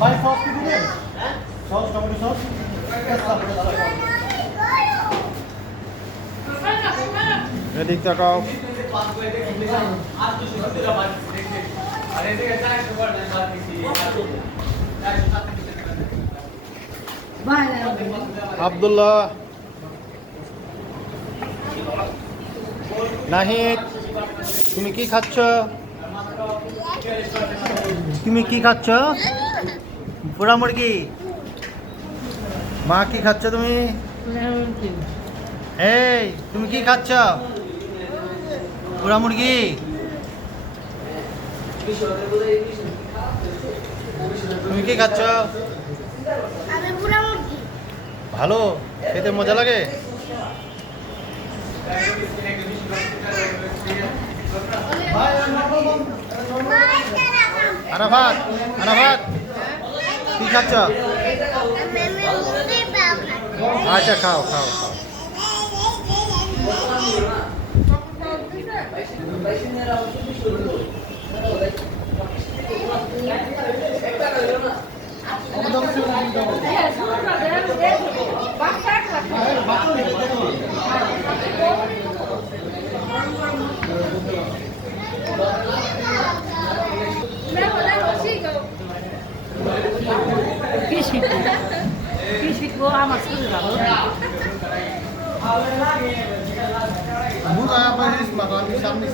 ভাই সস কি দিবেন? সস টমেটো সস এদিক তাকাও। আব্দুল্লাহ, নাহিদ, তুমি কি খাচ্ছ? তুমি কি খাচ্ছ? পোড়া মুরগি। মা কি খাচ্ছ তুমি? এই তুমি কি খাচ্ছ? পোড়া মুরগি। তুমি কি খাচ্ছ? ভালো, খেতে মজা লাগে। আরাফাত, আরাফাত কি খাচ্ছ? আচ্ছা খাও খাও খাও। কি শিখবো আমার স্কুলে যাবো Buka apa sih? Makan pisang nih.